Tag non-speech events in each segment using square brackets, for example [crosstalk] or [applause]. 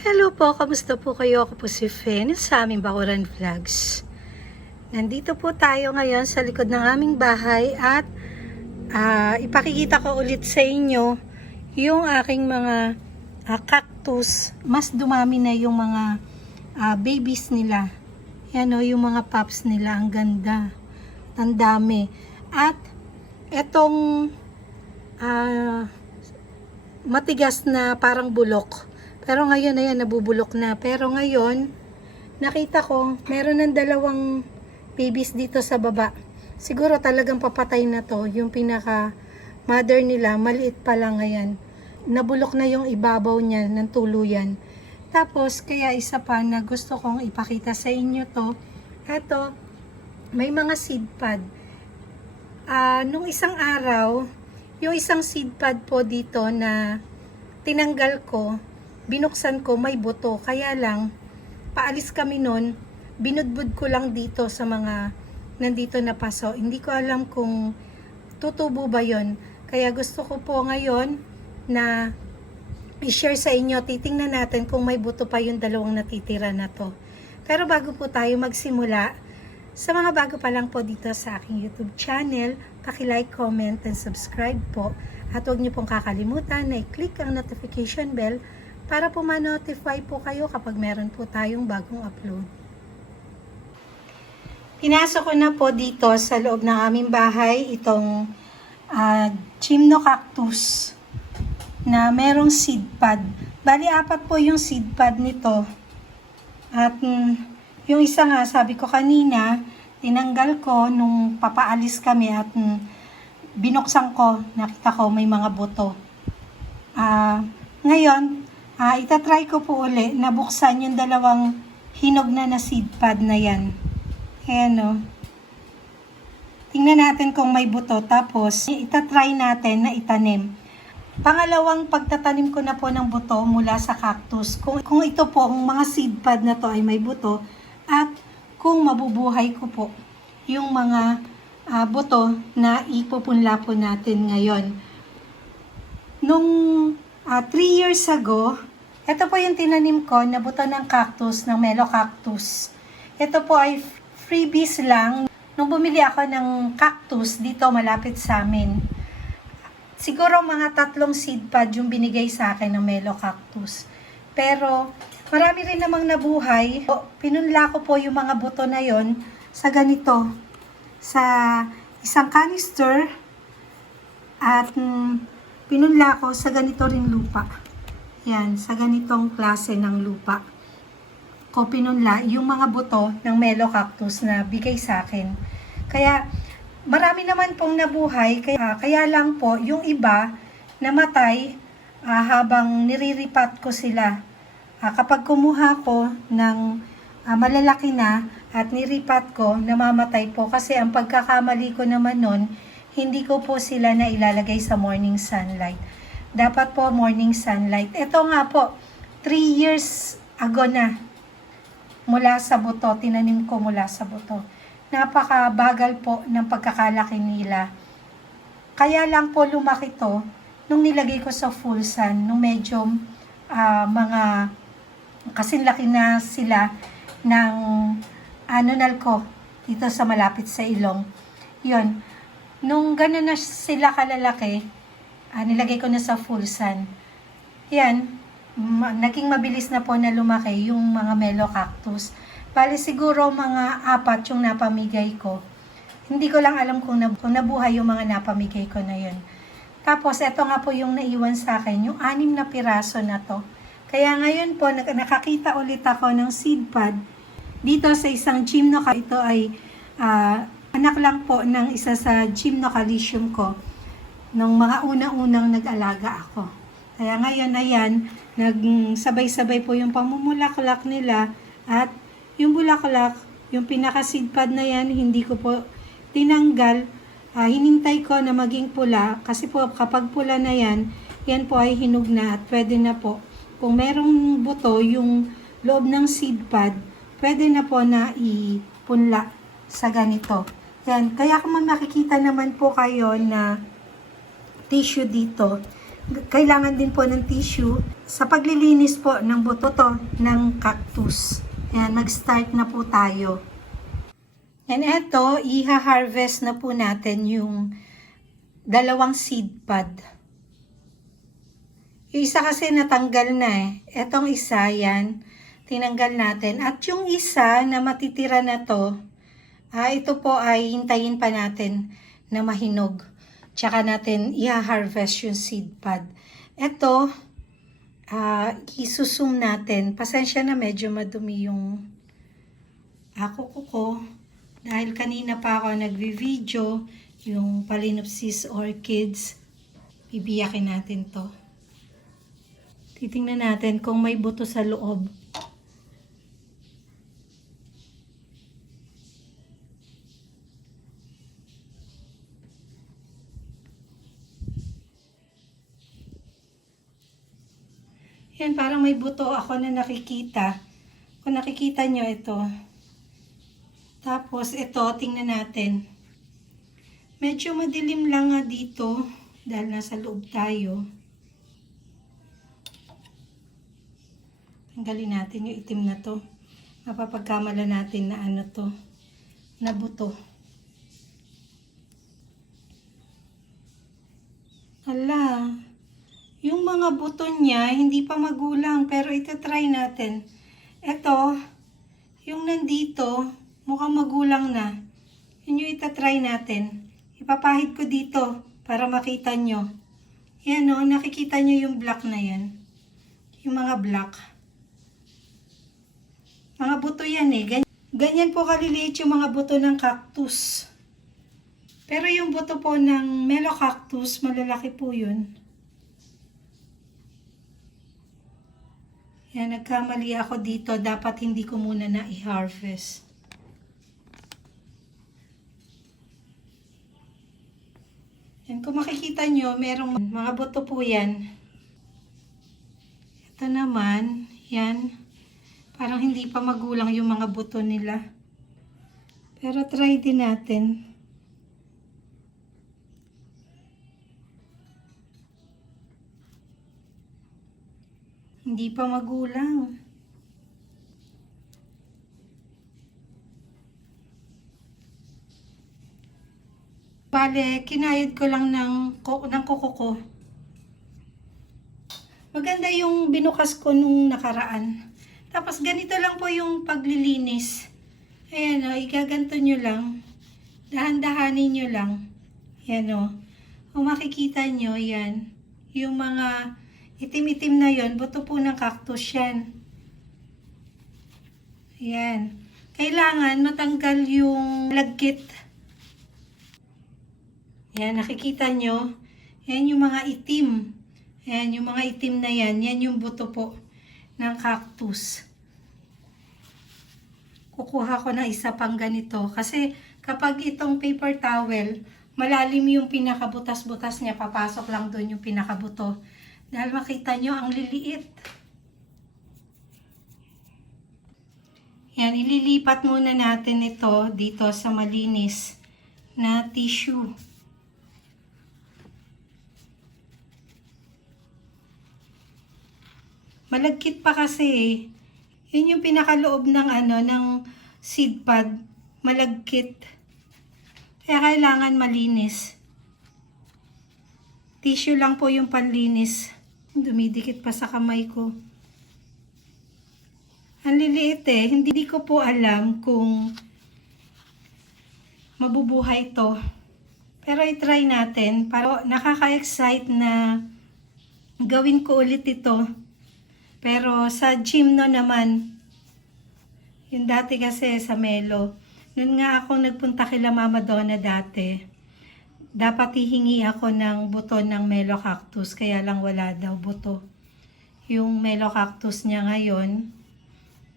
Hello po, kamusta po kayo? Ako po si Fen sa aming Bakuran Vlogs. Nandito po tayo ngayon sa likod ng aming bahay at ah, ipakikita ko ulit sa inyo yung aking mga ah, cactus. Mas dumami na yung mga ah, babies nila. Yan o, yung mga pups nila. Ang ganda. Ang dami. At etong ah, matigas na parang bulok. Pero ngayon, ayan, nabubulok na. Pero ngayon, nakita ko, meron ng dalawang babies dito sa baba. Siguro talagang papatay na to. Yung pinaka mother nila, maliit pa lang ngayon. Nabulok na yung ibabaw niya ng tuluyan. Tapos, kaya isa pa na gusto kong ipakita sa inyo to. Eto, may mga seed pod. Ah, nung isang araw, yung isang seed pod po dito na tinanggal ko, binuksan ko, may buto. Kaya lang, paalis kami nun, binudbud ko lang dito sa mga nandito na paso. Hindi ko alam kung tutubo ba yon. Kaya gusto ko po ngayon na i-share sa inyo, titingnan natin kung may buto pa yung dalawang natitira na to. Pero bago po tayo magsimula, sa mga bago pa lang po dito sa aking YouTube channel, paki-like, comment, and subscribe po. At huwag niyo pong kakalimutan na i-click ang notification bell para po ma-notify po kayo kapag meron po tayong bagong upload. Pinasok ko na po dito sa loob ng aming bahay itong uh, gymnocactus na merong seed pod. Bali, apat po yung seed pod nito. At mm, yung isa nga, sabi ko kanina, tinanggal ko nung papaalis kami at mm, binuksan ko, nakita ko may mga buto. Ah, ngayon, ah, itatry ko po uli na buksan yung dalawang hinog na na seed pod na yan. Ayan o. Tingnan natin kung may buto. Tapos, itatry natin na itanim. Pangalawang pagtatanim ko na po ng buto mula sa cactus. Kung, kung ito po, ang mga seed pod na to ay may buto. At kung mabubuhay ko po yung mga ah, buto na ipupunla po natin ngayon. Nung 3 years ago, ito po yung tinanim ko na buto ng cactus, ng melo cactus. Ito po ay freebies lang. Nung bumili ako ng cactus dito malapit sa amin, siguro mga tatlong seed pod yung binigay sa akin ng melo cactus. Pero marami rin namang nabuhay. Pinunla ko po yung mga buto na yon sa ganito. Sa isang canister at mm, pinunla ko sa ganito ring lupa. Yan, sa ganitong klase ng lupa ko pinunla yung mga buto ng melo cactus na bigay sa akin. Kaya marami naman pong nabuhay, kaya, kaya lang po yung iba namatay ah, habang niriripat ko sila. Ah, kapag kumuha ko ng ah, malalaki na at niripat ko, namamatay po kasi ang pagkakamali ko naman nun, hindi ko po sila na ilalagay sa morning sunlight. Dapat po morning sunlight. Ito nga po, 3 years ago na, mula sa buto, tinanim ko mula sa buto. Napakabagal po ng pagkakalaki nila. Kaya lang po lumaki to nung nilagay ko sa full sun, nung medyo ah, mga kasinlaki na sila ng anonal ko dito sa malapit sa ilong. Yun. Nung gano'n na sila kalalaki, ah, nilagay ko na sa full sun. Yan, ma- naging mabilis na po na lumaki yung mga melo cactus. Bali siguro mga apat yung napamigay ko. Hindi ko lang alam kung, nab- kung nabuhay yung mga napamigay ko na yun. Tapos, eto nga po yung naiwan sa akin, yung anim na piraso na to. Kaya ngayon po, nak- nakakita ulit ako ng seed pod dito sa isang gymnoca. Ito ay ah, anak lang po ng isa sa gymnocalicium ko nung mga unang-unang nag-alaga ako. Kaya ngayon, ayan, nagsabay-sabay po yung pamumulaklak nila at yung bulaklak, yung pinaka-seed pod na yan, hindi ko po tinanggal. Ah, hinintay ko na maging pula kasi po kapag pula na yan, yan po ay hinog na at pwede na po. Kung merong buto yung loob ng seed pod, pwede na po na ipunla sa ganito. Yan. Kaya kung makikita naman po kayo na tissue dito, kailangan din po ng tissue sa paglilinis po ng buto to ng cactus. Yan, mag-start na po tayo. And eto, iha-harvest na po natin yung dalawang seed pod. Yung isa kasi natanggal na eh. Etong isa, yan, tinanggal natin. At yung isa na matitira na to, ah, ito po ay hintayin pa natin na mahinog. Tsaka natin i-harvest yung seed pod. Ito, ah, isusum natin. Pasensya na medyo madumi yung ako ko ko. Dahil kanina pa ako nagvi-video yung Palinopsis orchids. Bibiyakin natin to. Titingnan natin kung may buto sa loob. Yan, parang may buto ako na nakikita. Kung nakikita nyo ito. Tapos ito, tingnan natin. Medyo madilim lang nga dito dahil nasa loob tayo. Tanggalin natin yung itim na to. Mapapagkamala natin na ano to, na buto. Hala, yung mga buto niya, hindi pa magulang, pero ito try natin. Ito, yung nandito, mukhang magulang na. Yun yung itatry natin. Ipapahid ko dito para makita nyo. Yan o, nakikita nyo yung black na yan. Yung mga black. Mga buto yan eh. Ganyan, ganyan po kaliliit yung mga buto ng cactus. Pero yung buto po ng melocactus, malalaki po yun. Yan, nagkamali ako dito. Dapat hindi ko muna na i-harvest. Yan, kung makikita nyo, merong mga buto po yan. Ito naman, yan. Parang hindi pa magulang yung mga buto nila. Pero try din natin. Hindi pa magulang. Bale, kinayod ko lang ng, ng kuko ko. Maganda yung binukas ko nung nakaraan. Tapos ganito lang po yung paglilinis. Ayan o, igaganto nyo lang. Dahan-dahanin nyo lang. Ayan o. Kung makikita nyo, yan. Yung mga itim-itim na yon buto po ng cactus yan. Ayan. Kailangan matanggal yung lagkit. Yan, nakikita nyo. Yan yung mga itim. Yan, yung mga itim na yan. Yan yung buto po ng cactus. Kukuha ko ng isa pang ganito. Kasi kapag itong paper towel, malalim yung pinakabutas-butas niya. Papasok lang doon yung pinakabuto. Dahil makita nyo, ang liliit. Yan, ililipat muna natin ito dito sa malinis na tissue. Malagkit pa kasi eh. Yun yung pinakaloob ng ano, ng seed pod. Malagkit. Kaya kailangan malinis. Tissue lang po yung panlinis. Dumidikit pa sa kamay ko. Ang liliit eh. Hindi ko po alam kung mabubuhay to. Pero i-try natin. Para nakaka-excite na gawin ko ulit ito. Pero sa gym no naman, yung dati kasi sa Melo, nun nga ako nagpunta kila Mama Donna dati, dapat hihingi ako ng buto ng Melo Cactus, kaya lang wala daw buto. Yung Melo Cactus niya ngayon,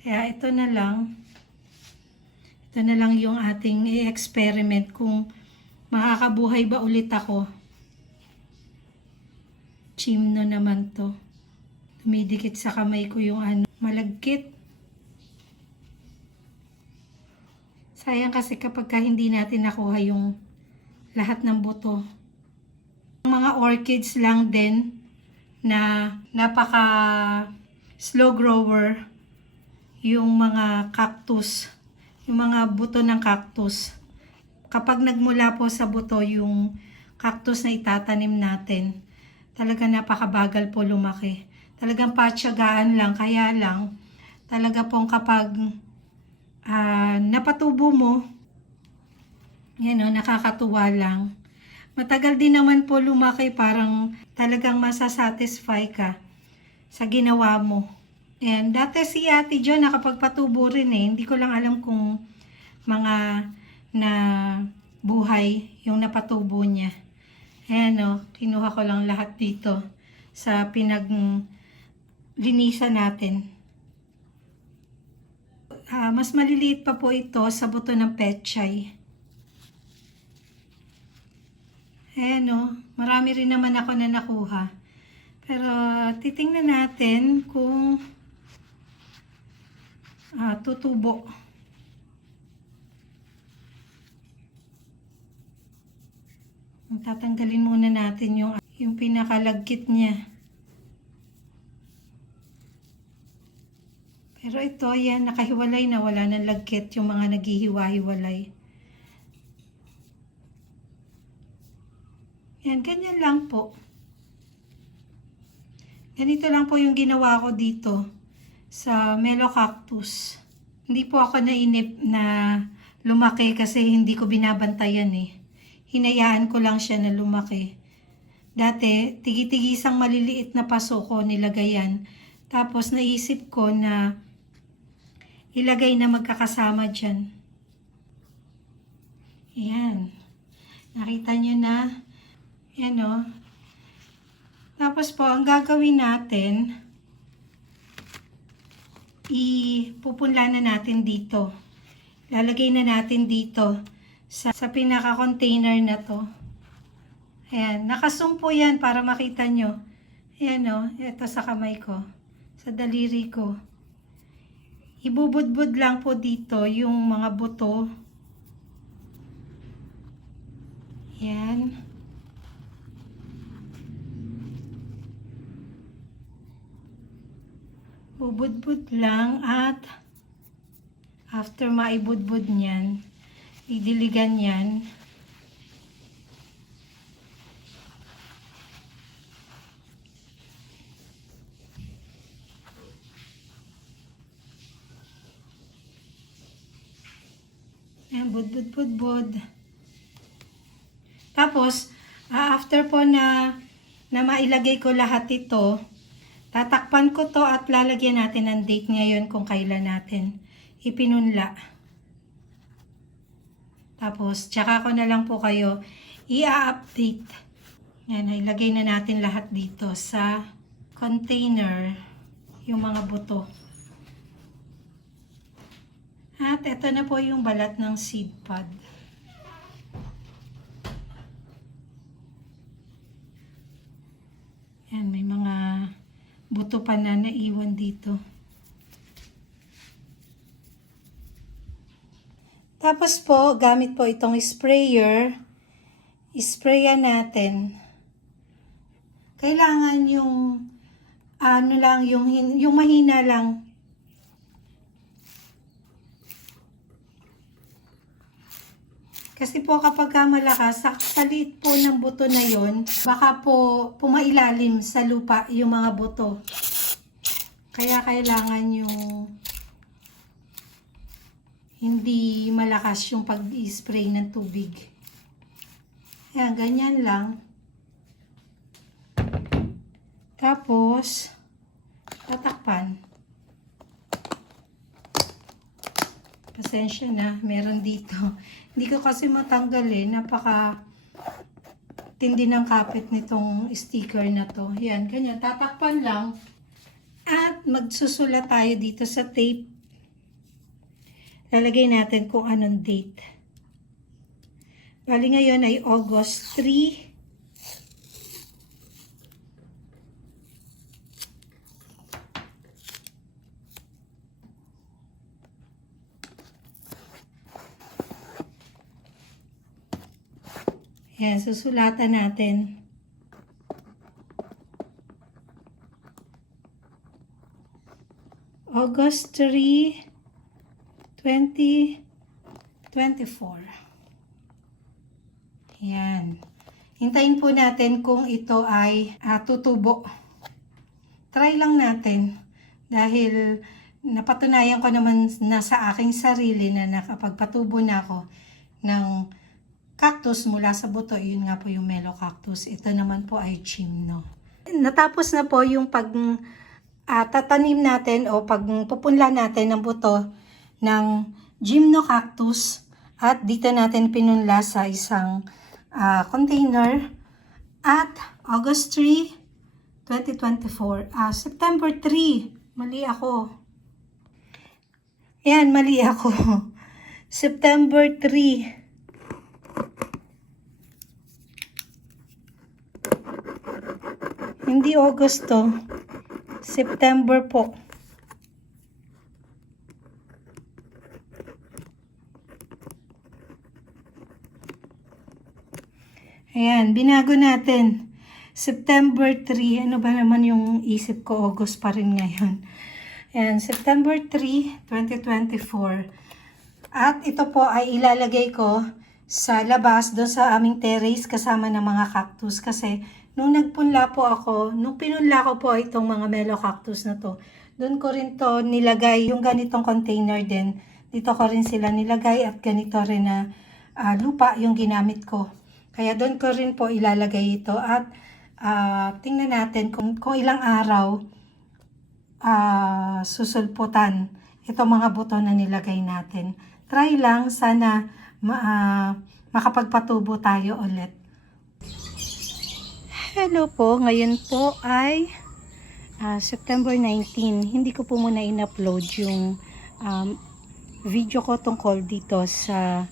kaya ito na lang, ito na lang yung ating i-experiment kung makakabuhay ba ulit ako. Chimno naman to. Dumidikit sa kamay ko yung ano, malagkit. Sayang kasi kapag ka hindi natin nakuha yung lahat ng buto. Mga orchids lang din na napaka slow grower yung mga cactus, yung mga buto ng cactus. Kapag nagmula po sa buto yung cactus na itatanim natin, talaga napakabagal po lumaki. Talagang patyagaan lang, kaya lang, talaga pong kapag ah, napatubo mo, yan o, nakakatuwa lang. Matagal din naman po lumaki, parang talagang masasatisfy ka sa ginawa mo. And dati si Ate Jo nakapagpatubo rin eh. Hindi ko lang alam kung mga na buhay yung napatubo niya. Ayan o, kinuha ko lang lahat dito sa pinag linisan natin. Ah, mas maliliit pa po ito sa buto ng petchay. Ayan o, marami rin naman ako na nakuha. Pero titingnan natin kung ah, tutubo. Tatanggalin muna natin yung, yung pinakalagkit niya. Pero ito, yan, nakahiwalay na wala ng lagkit yung mga naghihiwa-hiwalay. Lang po. Ganito lang po yung ginawa ko dito sa Melo Cactus. Hindi po ako nainip na lumaki kasi hindi ko binabantayan eh. Hinayaan ko lang siya na lumaki. Dati, tigi-tigisang maliliit na paso ko nilagayan. Tapos naisip ko na ilagay na magkakasama dyan. Ayan. Nakita nyo na. Yan o. Tapos po, ang gagawin natin, ipupunla na natin dito. Lalagay na natin dito sa, sa pinaka-container na to. Ayan, nakasumpo yan para makita nyo. Ayan o, ito sa kamay ko, sa daliri ko. Ibubudbud lang po dito yung mga buto. Ayan. Bubudbud lang at after maibudbud niyan, idiligan yan. Ayan, budbud, budbud. Tapos, ah, after po na, na mailagay ko lahat ito, tatakpan ko to at lalagyan natin ng date ngayon kung kailan natin ipinunla. Tapos, tsaka ko na lang po kayo i-update. Yan, ilagay na natin lahat dito sa container, yung mga buto. At ito na po yung balat ng seed pod. Yan, may mga buto pa na naiwan dito. Tapos po, gamit po itong sprayer, isprayan natin. Kailangan yung ano lang, yung, yung mahina lang. Kasi po kapag ka malakas, sa, po ng buto na yon, baka po pumailalim sa lupa yung mga buto. Kaya kailangan yung hindi malakas yung pag-spray ng tubig. Ayan, ganyan lang. Tapos, tatakpan. Pasensya na, meron dito. [laughs] Hindi ko kasi matanggal eh. Napaka tindi ng kapit nitong sticker na to. Yan, ganyan. Tatakpan lang. At magsusulat tayo dito sa tape. Lalagay natin kung anong date. Bali ngayon ay August 3. Ayan, susulatan natin. August 3, 2024. Ayan. Hintayin po natin kung ito ay uh, tutubo. Try lang natin dahil napatunayan ko naman na sa aking sarili na nakapagpatubo na ako ng cactus mula sa buto. Yun nga po yung mellow cactus. Ito naman po ay chimno. Natapos na po yung pag ah, tatanim natin o pag pupunla natin ng buto ng gymnocactus at dito natin pinunla sa isang ah, container at August 3, 2024. Ah, September 3, mali ako. Yan, mali ako. [laughs] September 3. Hindi August to. September po. Ayan, binago natin. September 3. Ano ba naman yung isip ko? August pa rin ngayon. Ayan, September 3, 2024. At ito po ay ilalagay ko sa labas doon sa aming terrace kasama ng mga cactus kasi nung nagpunla po ako, nung pinunla ko po itong mga mellow cactus na to, doon ko rin to nilagay yung ganitong container din. Dito ko rin sila nilagay at ganito rin na ah, lupa yung ginamit ko. Kaya doon ko rin po ilalagay ito at ah, tingnan natin kung, kung ilang araw ah, susulputan itong mga buto na nilagay natin. Try lang, sana ma- ah, makapagpatubo tayo ulit. Hello po, ngayon po ay ah, September 19. Hindi ko po muna in-upload yung um, video ko tungkol dito sa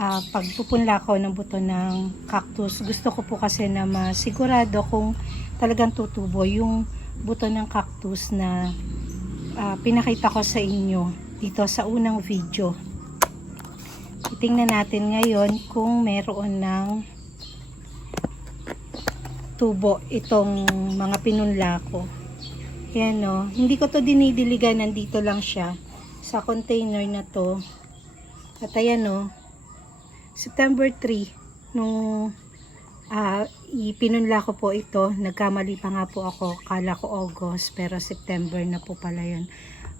ah, pagpupunla ko ng buto ng cactus. Gusto ko po kasi na masigurado kung talagang tutubo yung buto ng cactus na ah, pinakita ko sa inyo dito sa unang video. Titingnan natin ngayon kung meron ng tubo itong mga pinunla ko. Yan o. Hindi ko to dinidiligan. Nandito lang siya sa container na to. At ayan o. September 3 nung ah ipinunla ko po ito. Nagkamali pa nga po ako. Kala ko August pero September na po pala yun.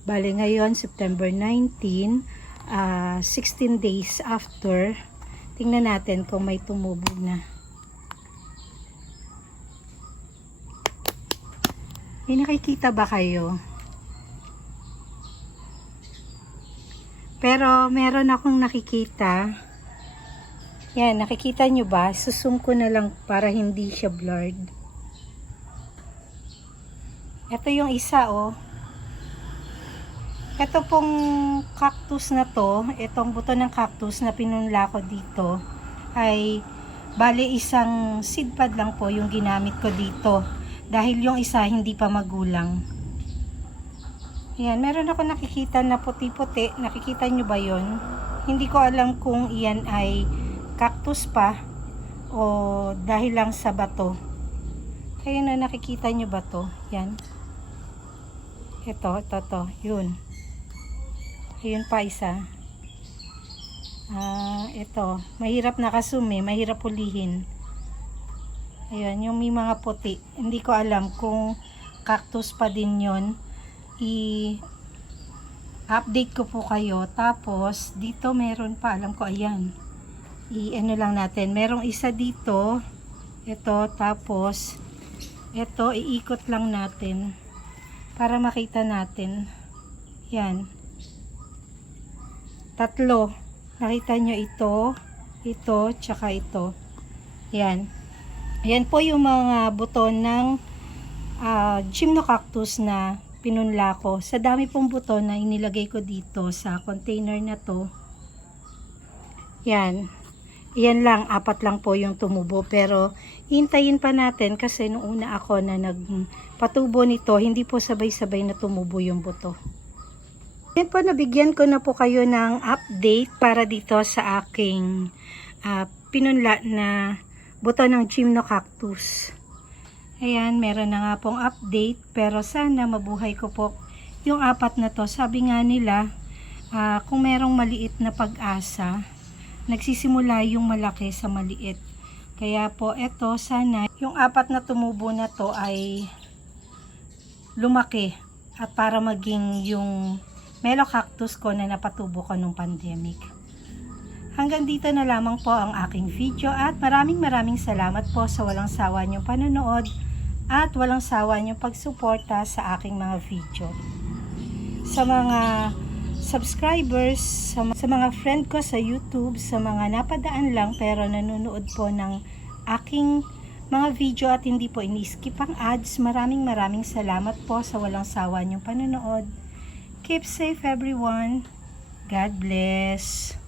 Bale ngayon September 19 ah 16 days after tingnan natin kung may tumubo na. May nakikita ba kayo? Pero meron akong nakikita. Yan, nakikita nyo ba? Susum ko na lang para hindi siya blurred. Ito yung isa oh. Ito pong cactus na to, itong buto ng cactus na pinunla ko dito, ay bali isang seed pod lang po yung ginamit ko dito. Dahil yung isa hindi pa magulang. Ayan, meron ako nakikita na puti-puti. Nakikita nyo ba yon? Hindi ko alam kung iyan ay cactus pa o dahil lang sa bato. Kaya na nakikita nyo ba to? Yan. Ito, ito, to. Yun. Ayun pa isa. Ah, ito. Mahirap nakasume, mahirap pulihin. Ayan, yung may mga puti. Hindi ko alam kung cactus pa din yon. I-update ko po kayo. Tapos, dito meron pa. Alam ko, ayan. I-ano lang natin. Merong isa dito. Ito, tapos, ito, iikot lang natin. Para makita natin. Yan. Tatlo. Nakita nyo ito, ito, tsaka ito. Yan. Yan po yung mga buton ng uh, gymnocactus na pinunla ko. Sa dami pong buton na inilagay ko dito sa container na to. Yan. Yan lang, apat lang po yung tumubo. Pero, hintayin pa natin kasi nung una ako na nagpatubo nito, hindi po sabay-sabay na tumubo yung buto. Yan po, nabigyan ko na po kayo ng update para dito sa aking uh, pinunla na buto ng gymnocactus. Ayan, meron na nga pong update pero sana mabuhay ko po yung apat na to, sabi nga nila, ah, kung merong maliit na pag-asa, nagsisimula yung malaki sa maliit. Kaya po, eto, sana yung apat na tumubo na to ay lumaki at para maging yung Melo cactus ko na napatubo ko nung pandemic. Hanggang dito na lamang po ang aking video at maraming maraming salamat po sa walang sawa niyong panonood at walang sawa niyong pagsuporta sa aking mga video. Sa mga subscribers, sa, sa mga friend ko sa YouTube, sa mga napadaan lang pero nanonood po ng aking mga video at hindi po ini-skip ang ads, maraming maraming salamat po sa walang sawa niyong panonood. Keep safe everyone. God bless.